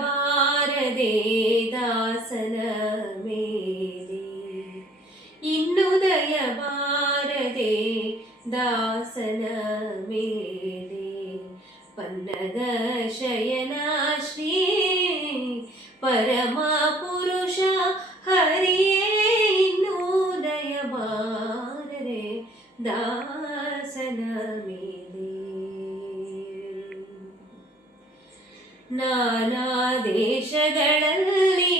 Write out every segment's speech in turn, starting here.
ಬಾರದೆ ದಾಸನ ಮೇಲೆ, ಇನ್ನುದಯ ಬಾರದೆ ದಾಸನ ಮೇಲೆ. ಪನ್ನಗ ಶಯನ ಶ್ರೀ ಪರಮ ಪುರುಷ ಹರಿಯೇ, ಇನ್ನುದಯ ಬಾರದೆ ದಾಸನ ಮೇಲೆ. ನಾನಾ ದೇಶಗಳಲ್ಲಿ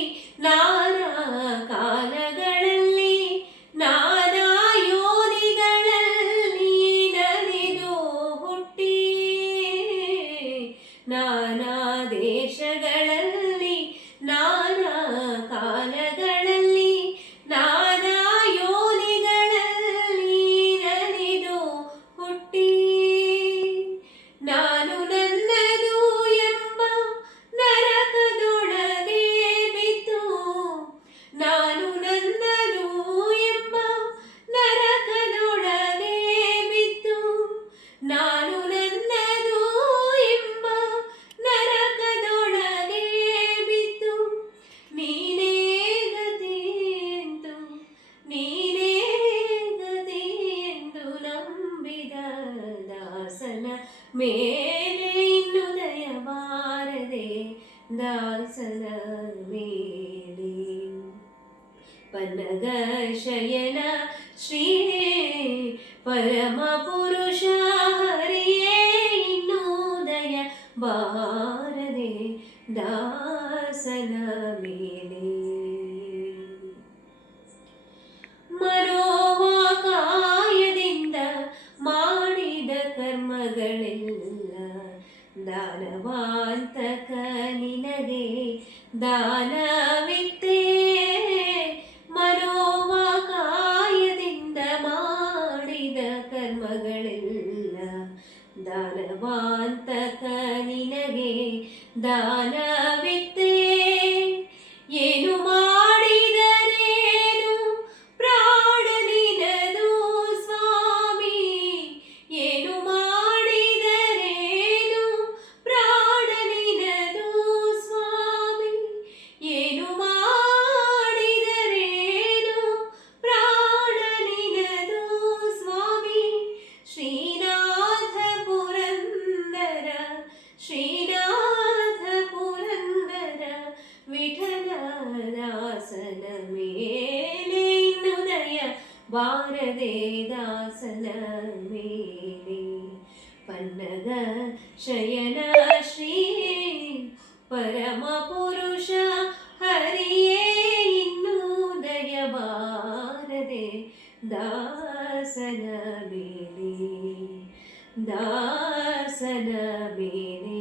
ನಾನಾ ಕಾಲಗಳಲ್ಲಿ ನಾನಾ ಯೋನಿಗಳಲ್ಲಿ ನಲಿದು ಹುಟ್ಟಿ, ನಾನಾ ದೇಶಗಳಲ್ಲಿ ನಾನಾ ಕಾಲಗಳಲ್ಲಿ ನಾನಾ ಯೋನಿಗಳಲ್ಲಿ ನಲಿದು ಹುಟ್ಟಿ, ನಾನು ನನ್ನದು ಎಂಬ ನರಕದೊಳಗೆ ಬಿದ್ದು, ನಾನು ನನ್ನದು ಎಂಬ ನರಕದೊಳಗೆ ಬಿದ್ದು, ನಾನು ನನ್ನದು ಎಂಬ ನರಕದೊಳಗೆ ಬಿದ್ದು, ನೀನೇ ಗತಿ ಎಂದು ನೀನೇ ಗತಿ ಎಂದು ನಂಬಿದ ದಾಸನ ಮೇಲೆ, ಇನ್ನುದಯ ಬಾರದೆ ದಾಸನ ಮೇಲೆ. ಪನ್ನಗ ಶಯನ ಶ್ರೀ ಪರಮ ಪುರುಷ ಹರಿಯೇ, ಇನ್ನುದಯ ಬಾರದೆ ದಾಸನ ಮೇಲೆ. ಮನೋವಾಕಾಯದಿಂದ ಮಾಡಿದ ಕರ್ಮಗಳೆಲ್ಲ ದಾನವಾಂತಕ ನಿನಗೆ ದಾನವಿತ್ತೇ. ಮನೋವಾಕಾಯದಿಂದ ಮಾಡಿದ ಕರ್ಮಗಳೆಲ್ಲ ದಾನವಾಂತಕ ನಿನಗೆ ದಾನವಿತ್ತೇ. ಏನು ಮಾಡಿದರೇನು ಪ್ರಾಣ ನಿನದು ಸ್ವಾಮಿ, ಏನು ಮಾಡಿದರೇನು ಪ್ರಾಣ ನಿನದು ಸ್ವಾಮಿ, ಏನು ಮಾಡಿದರೇನು ಪ್ರಾಣ ನಿನದು ಸ್ವಾಮಿ. ಶ್ರೀನಾಥ ಪುರಂದರ ಶ್ರೀನಾಥ ಪುರಂದರ ವಿಠಲ ದಾಸನ ಮೇಲೆ, ಇನ್ನುದಯ ಬಾರದೆ ದಾಸನ ಮೇಲೆ. ಪನ್ನಗ ಶಯನ ಶ್ರೀ ಪರಮ ಪುರುಷ ಹರಿಯೇ, ಇನ್ನುದಯ ಬಾರದೆ ದಾಸನ ಮೇಲೆ ದಾಸನ ಮೇಲೆ.